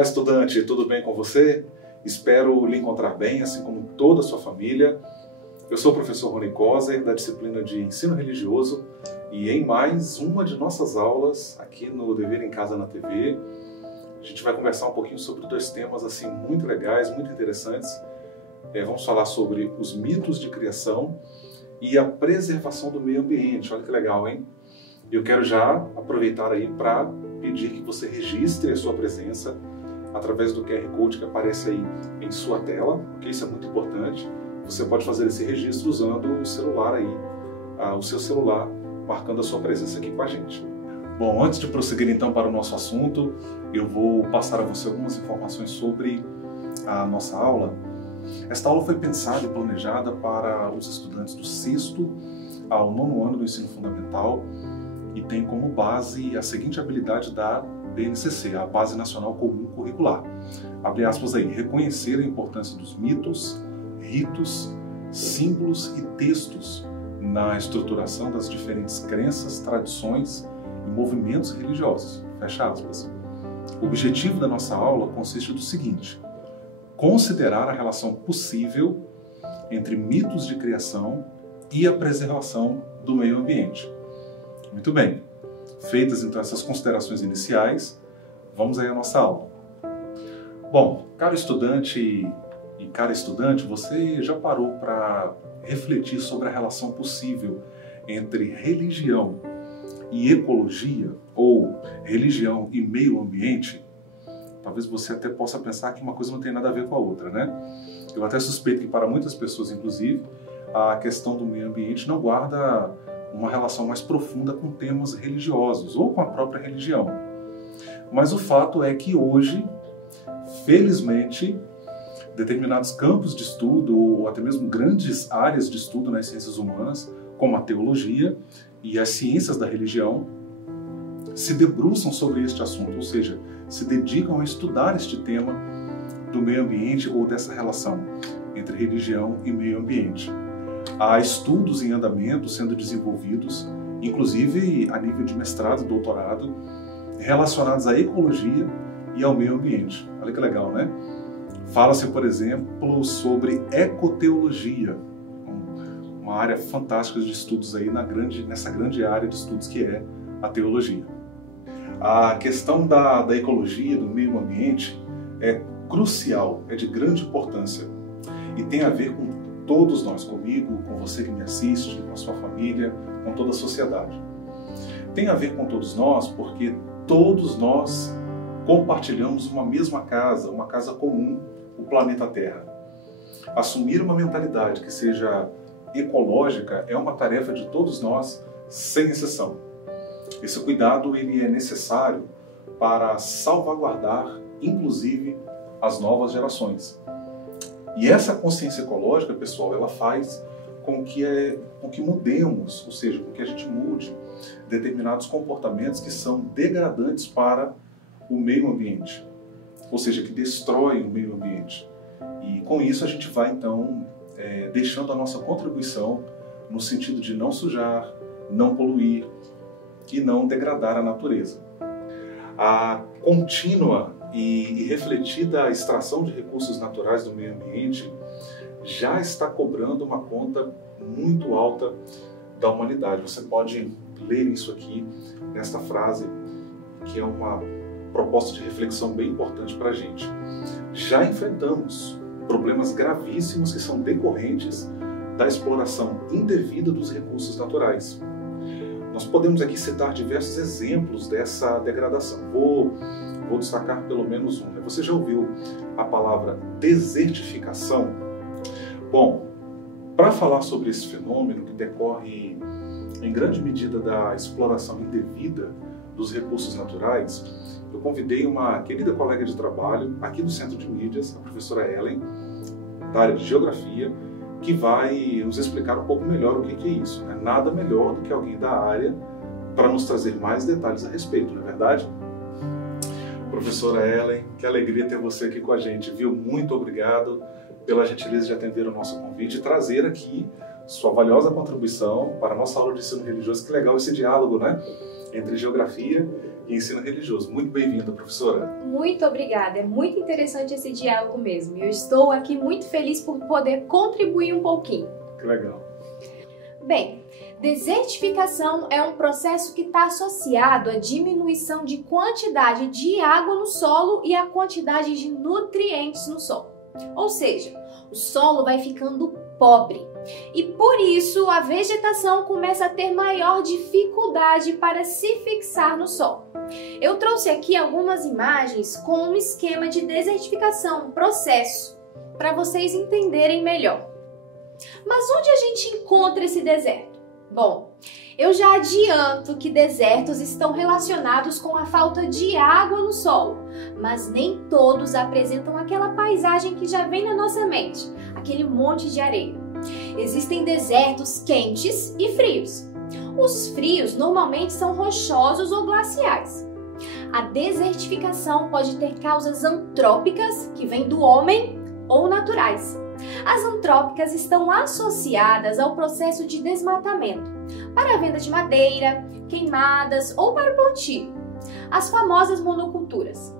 Olá, estudante, tudo bem com você? Espero lhe encontrar bem, assim como toda a sua família. Eu sou o professor Rony Coser, da disciplina de Ensino Religioso, e em mais uma de nossas aulas aqui no Dever em Casa na TV, a gente vai conversar um pouquinho sobre dois temas assim muito legais, muito interessantes. Vamos falar sobre os mitos de criação e a preservação do meio ambiente. Olha que legal, hein? Eu quero já aproveitar aí para pedir que você registre a sua presença através do QR Code que aparece aí em sua tela, ok? Isso é muito importante. Você pode fazer esse registro usando o celular aí, o seu celular, marcando a sua presença aqui com a gente. Bom, antes de prosseguir então para o nosso assunto, eu vou passar a você algumas informações sobre a nossa aula. Esta aula foi pensada e planejada para os estudantes do 6º ao 9º ano do ensino fundamental e tem como base a seguinte habilidade da BNCC, a Base Nacional Comum Curricular. Abre aspas aí, reconhecer a importância dos mitos, ritos, símbolos e textos na estruturação das diferentes crenças, tradições e movimentos religiosos. Fecha aspas. O objetivo da nossa aula consiste no seguinte: considerar a relação possível entre mitos de criação e a preservação do meio ambiente. Muito bem. Feitas então essas considerações iniciais, vamos aí à nossa aula. Bom, caro estudante e cara estudante, você já parou para refletir sobre a relação possível entre religião e ecologia, ou religião e meio ambiente? Talvez você até possa pensar que uma coisa não tem nada a ver com a outra, né? Eu até suspeito que para muitas pessoas, inclusive, a questão do meio ambiente não guarda uma relação mais profunda com temas religiosos ou com a própria religião. Mas o fato é que hoje, felizmente, determinados campos de estudo ou até mesmo grandes áreas de estudo nas ciências humanas, como a teologia e as ciências da religião, se debruçam sobre este assunto, ou seja, se dedicam a estudar este tema do meio ambiente ou dessa relação entre religião e meio ambiente. Há estudos em andamento sendo desenvolvidos, inclusive a nível de mestrado e doutorado, relacionados à ecologia e ao meio ambiente. Olha que legal, né? Fala-se, por exemplo, sobre ecoteologia, uma área fantástica de estudos aí nessa grande área de estudos que é a teologia. A questão da ecologia, do meio ambiente, é crucial, é de grande importância e tem a ver com todos nós, comigo, com você que me assiste, com a sua família, com toda a sociedade. Tem a ver com todos nós porque todos nós compartilhamos uma mesma casa, uma casa comum, o planeta Terra. Assumir uma mentalidade que seja ecológica é uma tarefa de todos nós, sem exceção. Esse cuidado ele é necessário para salvaguardar, inclusive, as novas gerações. E essa consciência ecológica, pessoal, ela faz com que mudemos, ou seja, com que a gente mude determinados comportamentos que são degradantes para o meio ambiente, ou seja, que destroem o meio ambiente. E com isso a gente vai, então, deixando a nossa contribuição no sentido de não sujar, não poluir e não degradar a natureza. A contínua e refletida extração de recursos naturais do meio ambiente já está cobrando uma conta muito alta da humanidade. Você pode ler isso aqui, nesta frase, que é uma proposta de reflexão bem importante para a gente. Já enfrentamos problemas gravíssimos que são decorrentes da exploração indevida dos recursos naturais. Nós podemos aqui citar diversos exemplos dessa degradação. Vou destacar pelo menos um. Você já ouviu a palavra desertificação? Bom, para falar sobre esse fenômeno que decorre em grande medida da exploração indevida dos recursos naturais, eu convidei uma querida colega de trabalho aqui do Centro de Mídias, a professora Ellen, da área de Geografia, que vai nos explicar um pouco melhor o que é isso. Nada melhor do que alguém da área para nos trazer mais detalhes a respeito, não é verdade? Professora Ellen, que alegria ter você aqui com a gente, viu? Muito obrigado pela gentileza de atender o nosso convite e trazer aqui sua valiosa contribuição para a nossa aula de ensino religioso. Que legal esse diálogo, né? Entre geografia e ensino religioso. Muito bem-vinda, professora. Muito obrigada. É muito interessante esse diálogo mesmo. Eu estou aqui muito feliz por poder contribuir um pouquinho. Que legal. Bem, desertificação é um processo que está associado à diminuição de quantidade de água no solo e a quantidade de nutrientes no solo. Ou seja, o solo vai ficando pobre e por isso a vegetação começa a ter maior dificuldade para se fixar no solo. Eu trouxe aqui algumas imagens com um esquema de desertificação, um processo, para vocês entenderem melhor. Mas onde a gente encontra esse deserto? Bom, eu já adianto que desertos estão relacionados com a falta de água no solo, mas nem todos apresentam aquela paisagem que já vem na nossa mente, aquele monte de areia. Existem desertos quentes e frios. Os frios normalmente são rochosos ou glaciais. A desertificação pode ter causas antrópicas, que vêm do homem, ou naturais. As antrópicas estão associadas ao processo de desmatamento, para a venda de madeira, queimadas ou para o plantio, as famosas monoculturas.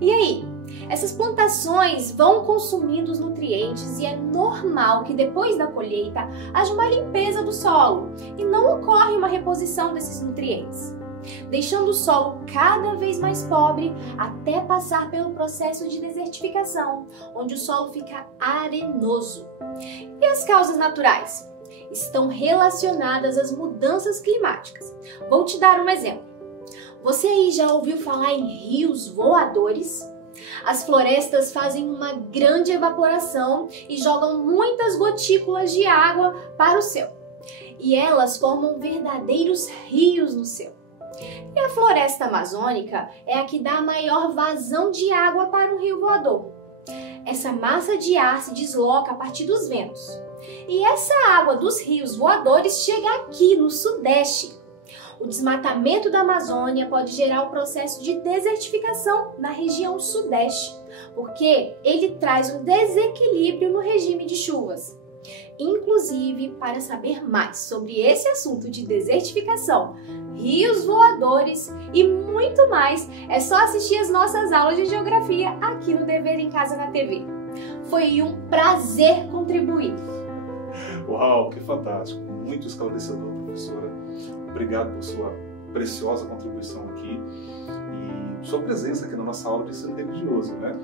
E aí, essas plantações vão consumindo os nutrientes e é normal que depois da colheita haja uma limpeza do solo e não ocorre uma reposição desses nutrientes, deixando o solo cada vez mais pobre até passar pelo processo de desertificação, onde o solo fica arenoso. E as causas naturais? Estão relacionadas às mudanças climáticas. Vou te dar um exemplo. Você aí já ouviu falar em rios voadores? As florestas fazem uma grande evaporação e jogam muitas gotículas de água para o céu. E elas formam verdadeiros rios no céu. E a floresta amazônica é a que dá a maior vazão de água para o rio voador. Essa massa de ar se desloca a partir dos ventos. E essa água dos rios voadores chega aqui no Sudeste. O desmatamento da Amazônia pode gerar o processo de desertificação na região Sudeste, porque ele traz um desequilíbrio no regime de chuvas. Inclusive, para saber mais sobre esse assunto de desertificação, rios voadores e muito mais, é só assistir as nossas aulas de geografia aqui no Dever em Casa na TV. Foi um prazer contribuir. Uau, que fantástico! Muito esclarecedor, professora. Obrigado por sua preciosa contribuição aqui e sua presença aqui na nossa aula de ensino religioso, né?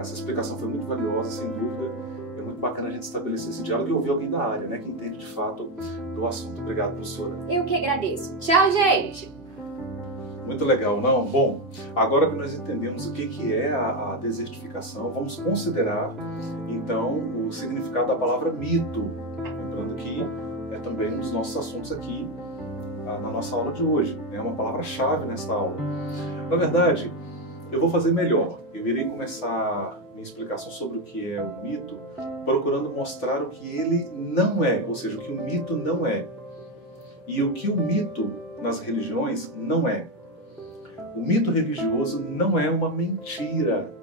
Essa explicação foi muito valiosa, sem dúvida. É muito bacana a gente estabelecer esse diálogo e ouvir alguém da área, né? Que entende de fato do assunto. Obrigado, professora. Eu que agradeço. Tchau, gente! Muito legal, não? Bom, agora que nós entendemos o que é a desertificação, vamos considerar, então, o significado da palavra mito. Lembrando que é também um dos nossos assuntos aqui na nossa aula de hoje. É uma palavra-chave nessa aula. Na verdade, eu vou fazer melhor. Eu irei começar minha explicação sobre o que é o mito, procurando mostrar o que ele não é, ou seja, o que o mito não é. E o que o mito nas religiões não é. O mito religioso não é uma mentira.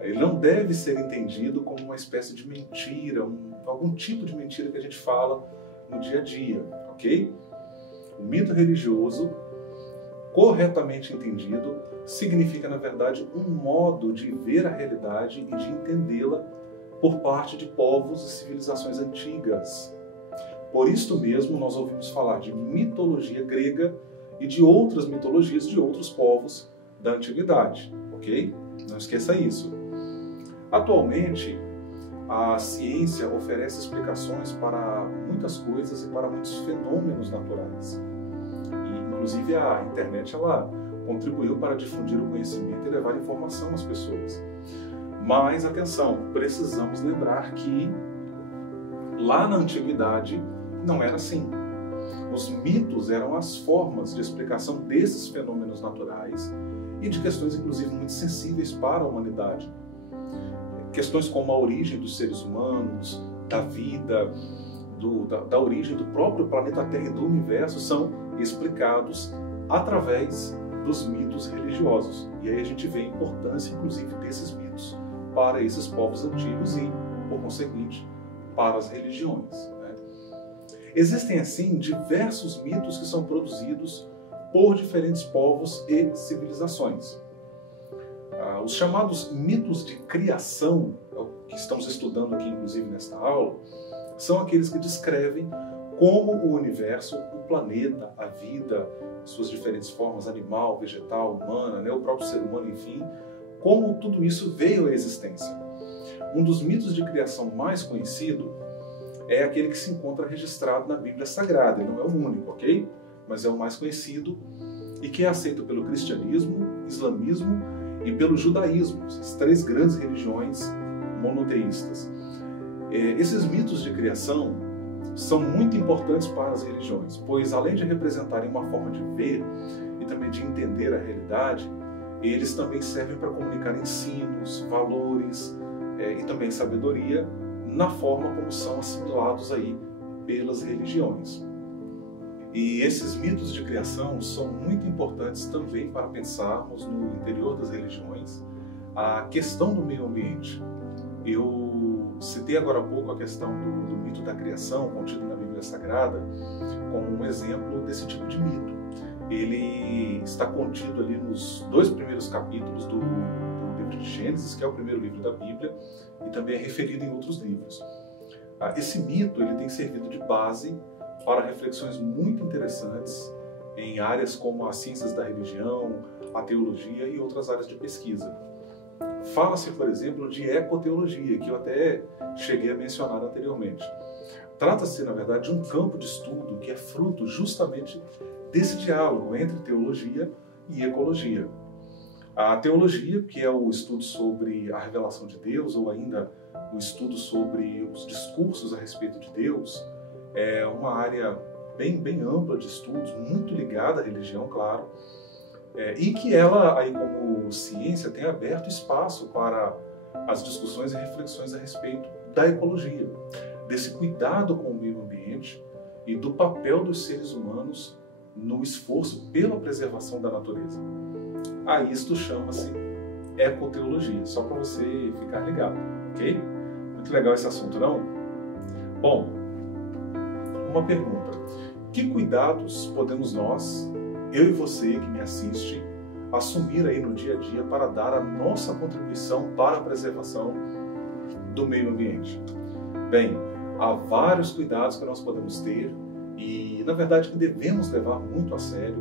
Ele não deve ser entendido como uma espécie de mentira, algum tipo de mentira que a gente fala no dia a dia, ok? O mito religioso, corretamente entendido, significa, na verdade, um modo de ver a realidade e de entendê-la por parte de povos e civilizações antigas. Por isto mesmo, nós ouvimos falar de mitologia grega e de outras mitologias de outros povos da antiguidade, ok? Não esqueça isso. Atualmente, a ciência oferece explicações para muitas coisas e para muitos fenômenos naturais. E, inclusive, a internet ela contribuiu para difundir o conhecimento e levar informação às pessoas. Mas, atenção, precisamos lembrar que lá na antiguidade não era assim. Os mitos eram as formas de explicação desses fenômenos naturais e de questões, inclusive, muito sensíveis para a humanidade. Questões como a origem dos seres humanos, da vida, da origem do próprio planeta Terra e do universo são explicados através dos mitos religiosos. E aí a gente vê a importância, inclusive, desses mitos para esses povos antigos e, por conseguinte, para as religiões, né? Existem, assim, diversos mitos que são produzidos por diferentes povos e civilizações. Os chamados mitos de criação, que estamos estudando aqui, inclusive, nesta aula, são aqueles que descrevem como o universo, o planeta, a vida, suas diferentes formas, animal, vegetal, humana, né, o próprio ser humano, enfim, como tudo isso veio à existência. Um dos mitos de criação mais conhecido é aquele que se encontra registrado na Bíblia Sagrada. Ele não é o único, ok? Mas é o mais conhecido e que é aceito pelo cristianismo, islamismo e pelo judaísmo, as três grandes religiões monoteístas. Esses mitos de criação são muito importantes para as religiões, pois além de representarem uma forma de ver e também de entender a realidade, eles também servem para comunicar ensinos, valores e também sabedoria na forma como são assimilados aí pelas religiões. E esses mitos de criação são muito importantes também para pensarmos no interior das religiões a questão do meio ambiente. Eu citei agora há pouco a questão do mito da criação contido na Bíblia Sagrada como um exemplo desse tipo de mito. Ele está contido ali nos 2 primeiros capítulos do livro de Gênesis, que é o primeiro livro da Bíblia, e também é referido em outros livros. Esse mito ele tem servido de base para reflexões muito interessantes em áreas como as ciências da religião, a teologia e outras áreas de pesquisa. Fala-se, por exemplo, de ecoteologia, que eu até cheguei a mencionar anteriormente. Trata-se, na verdade, de um campo de estudo que é fruto justamente desse diálogo entre teologia e ecologia. A teologia, que é o estudo sobre a revelação de Deus, ou ainda o estudo sobre os discursos a respeito de Deus, é uma área bem ampla de estudos, muito ligada à religião, claro, e que ela, aí como ciência, tem aberto espaço para as discussões e reflexões a respeito da ecologia, desse cuidado com o meio ambiente e do papel dos seres humanos no esforço pela preservação da natureza. Isto chama-se ecoteologia, só para você ficar ligado, ok? Muito legal esse assunto, não? Bom, uma pergunta. Que cuidados podemos nós, eu e você que me assiste, assumir aí no dia a dia para dar a nossa contribuição para a preservação do meio ambiente? Bem, há vários cuidados que nós podemos ter e, na verdade, que devemos levar muito a sério,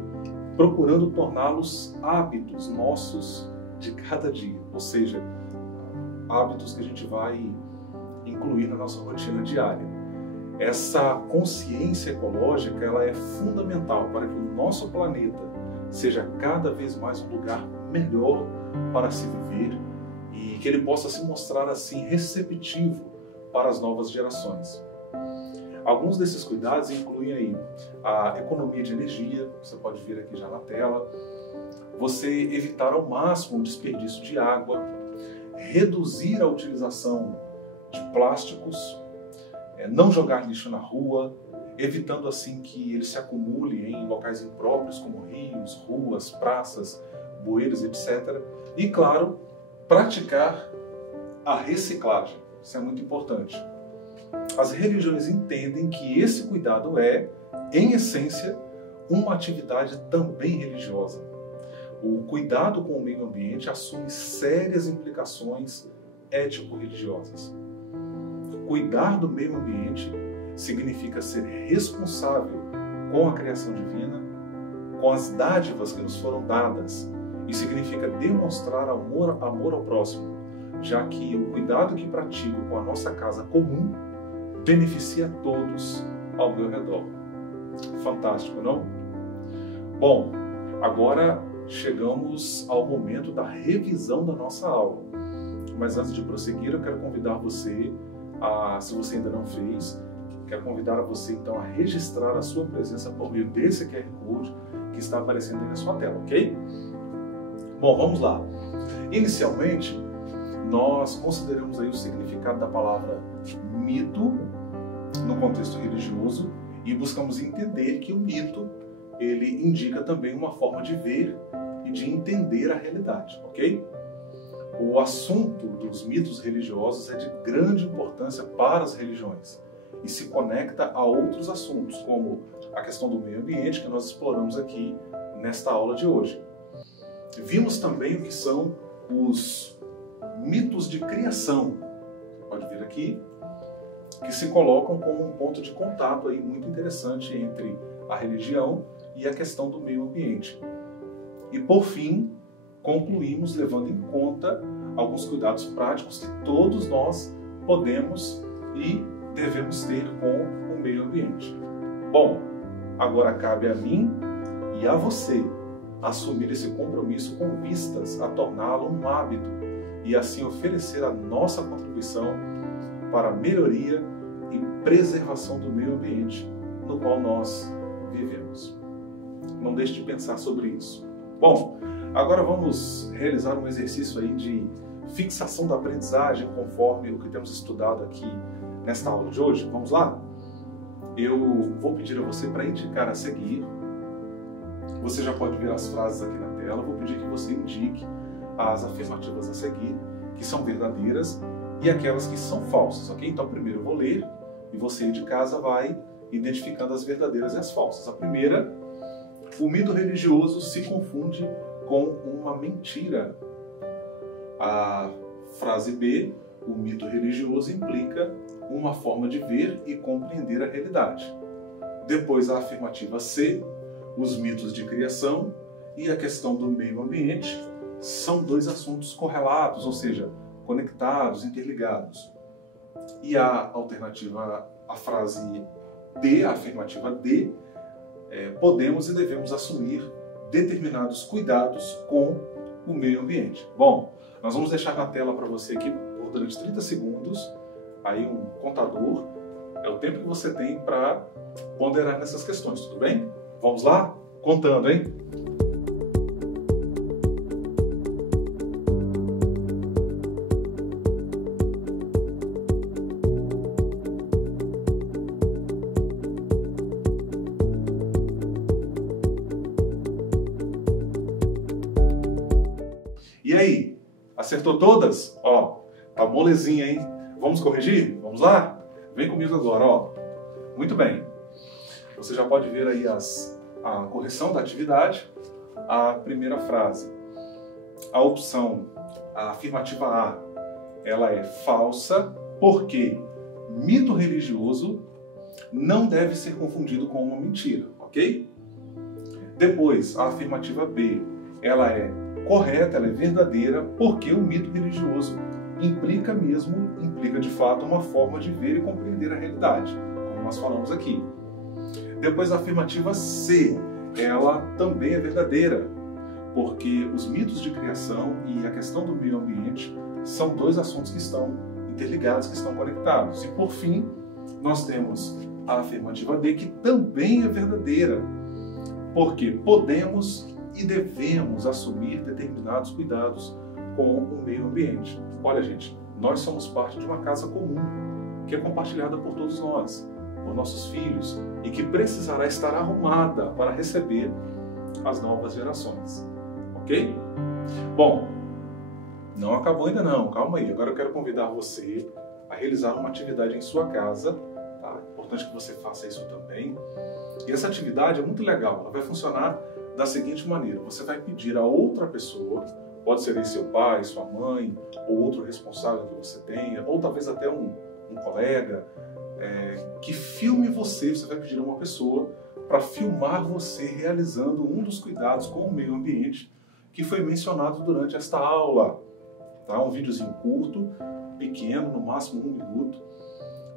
procurando torná-los hábitos nossos de cada dia, ou seja, hábitos que a gente vai incluir na nossa rotina diária. Essa consciência ecológica ela é fundamental para que o nosso planeta seja cada vez mais um lugar melhor para se viver e que ele possa se mostrar assim receptivo para as novas gerações. Alguns desses cuidados incluem aí a economia de energia, você pode ver aqui já na tela, você evitar ao máximo o desperdício de água, reduzir a utilização de plásticos, não jogar lixo na rua, evitando assim que ele se acumule em locais impróprios como rios, ruas, praças, bueiros, etc. E, claro, praticar a reciclagem, isso é muito importante. As religiões entendem que esse cuidado é, em essência, uma atividade também religiosa. O cuidado com o meio ambiente assume sérias implicações ético-religiosas. Cuidar do meio ambiente significa ser responsável com a criação divina, com as dádivas que nos foram dadas, e significa demonstrar amor ao próximo, já que o cuidado que pratico com a nossa casa comum beneficia a todos ao meu redor. Fantástico, não? Bom, agora chegamos ao momento da revisão da nossa aula. Mas antes de prosseguir, eu quero convidar você se você ainda não fez, quero convidar a você então a registrar a sua presença por meio desse QR Code que está aparecendo aí na sua tela, ok? Bom, vamos lá. Inicialmente, nós consideramos aí o significado da palavra mito no contexto religioso e buscamos entender que o mito ele indica também uma forma de ver e de entender a realidade, ok? O assunto dos mitos religiosos é de grande importância para as religiões e se conecta a outros assuntos, como a questão do meio ambiente, que nós exploramos aqui nesta aula de hoje. Vimos também o que são os mitos de criação, você pode ver aqui, que se colocam como um ponto de contato aí muito interessante entre a religião e a questão do meio ambiente. E por fim, concluímos levando em conta alguns cuidados práticos que todos nós podemos e devemos ter com o meio ambiente. Bom, agora cabe a mim e a você assumir esse compromisso com vistas a torná-lo um hábito e assim oferecer a nossa contribuição para a melhoria e preservação do meio ambiente no qual nós vivemos. Não deixe de pensar sobre isso. Bom, agora vamos realizar um exercício aí de fixação da aprendizagem conforme o que temos estudado aqui nesta aula de hoje. Vamos lá? Eu vou pedir a você para indicar a seguir. Você já pode ver as frases aqui na tela. Vou pedir que você indique as afirmativas a seguir, que são verdadeiras, e aquelas que são falsas, ok? Então, primeiro eu vou ler e você de casa vai identificando as verdadeiras e as falsas. A primeira: o mito religioso se confunde com uma mentira. A frase B: o mito religioso implica uma forma de ver e compreender a realidade. Depois a afirmativa C: os mitos de criação e a questão do meio ambiente são dois assuntos correlatos, ou seja, conectados, interligados. E a alternativa, a frase D, a afirmativa D, podemos e devemos assumir determinados cuidados com o meio ambiente. Bom, nós vamos deixar na tela para você aqui, durante 30 segundos, aí um contador, é o tempo que você tem para ponderar nessas questões, tudo bem? Vamos lá? Contando, hein? E aí, acertou todas? Ó, tá molezinha, hein? Vamos corrigir? Vamos lá? Vem comigo agora, ó. Muito bem. Você já pode ver aí a correção da atividade. A primeira frase. A opção, a afirmativa A, ela é falsa porque mito religioso não deve ser confundido com uma mentira, ok? Depois, a afirmativa B, ela é correta, ela é verdadeira, porque o mito religioso implica de fato uma forma de ver e compreender a realidade, como nós falamos aqui. Depois a afirmativa C, ela também é verdadeira, porque os mitos de criação e a questão do meio ambiente são dois assuntos que estão interligados, que estão conectados. E por fim, nós temos a afirmativa D, que também é verdadeira, porque podemos e devemos assumir determinados cuidados com o meio ambiente. Olha, gente, nós somos parte de uma casa comum, que é compartilhada por todos nós, por nossos filhos, e que precisará estar arrumada para receber as novas gerações. Ok? Bom, não acabou ainda não, calma aí. Agora eu quero convidar você a realizar uma atividade em sua casa, tá? É importante que você faça isso também. E essa atividade é muito legal, ela vai funcionar da seguinte maneira: você vai pedir a outra pessoa, pode ser aí seu pai, sua mãe, ou outro responsável que você tenha, ou talvez até um colega, que filme você vai pedir a uma pessoa para filmar você realizando um dos cuidados com o meio ambiente que foi mencionado durante esta aula. Tá? Um videozinho curto, pequeno, no máximo 1 minuto,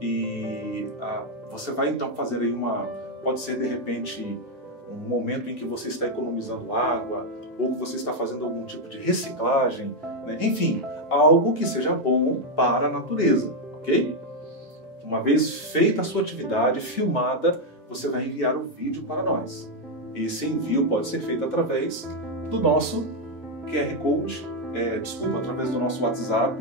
e você vai então fazer aí pode ser de repente um momento em que você está economizando água, ou que você está fazendo algum tipo de reciclagem, né? Enfim, algo que seja bom para a natureza, ok? Uma vez feita a sua atividade, filmada, você vai enviar o vídeo para nós. Esse envio pode ser feito através do nosso QR Code, através do nosso WhatsApp,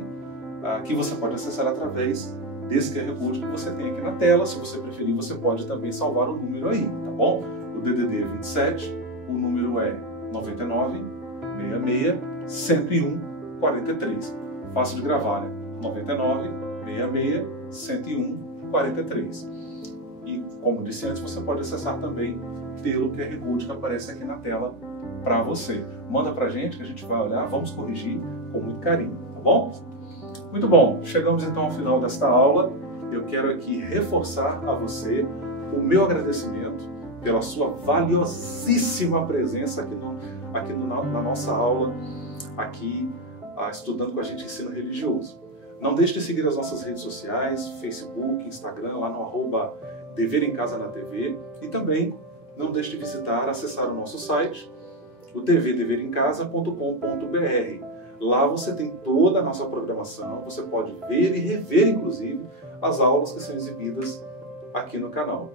que você pode acessar através desse QR Code que você tem aqui na tela. Se você preferir, você pode também salvar o número aí, tá bom? O DDD 27, o número é 99 66 101 43. Fácil de gravar, né? 99 66 101 43. E, como disse antes, você pode acessar também pelo QR Code que aparece aqui na tela para você. Manda para a gente que a gente vai olhar, vamos corrigir com muito carinho, tá bom? Muito bom, chegamos então ao final desta aula. Eu quero aqui reforçar a você o meu agradecimento pela sua valiosíssima presença aqui na nossa aula, aqui estudando com a gente ensino religioso. Não deixe de seguir as nossas redes sociais, Facebook, Instagram, lá no @Dever em Casa na TV, e também não deixe de visitar, acessar o nosso site, o tvdeverencasa.com.br. Lá você tem toda a nossa programação, você pode ver e rever, inclusive, as aulas que são exibidas aqui no canal.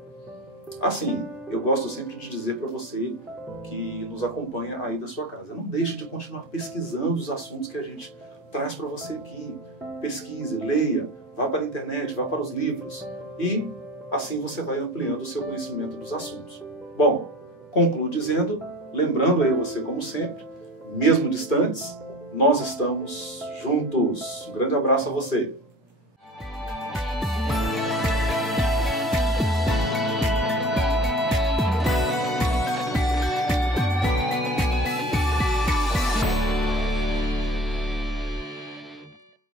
Assim, eu gosto sempre de dizer para você que nos acompanha aí da sua casa, não deixe de continuar pesquisando os assuntos que a gente traz para você aqui. Pesquise, leia, vá para a internet, vá para os livros e assim você vai ampliando o seu conhecimento dos assuntos. Bom, concluo dizendo, lembrando aí você como sempre, mesmo distantes, nós estamos juntos. Um grande abraço a você.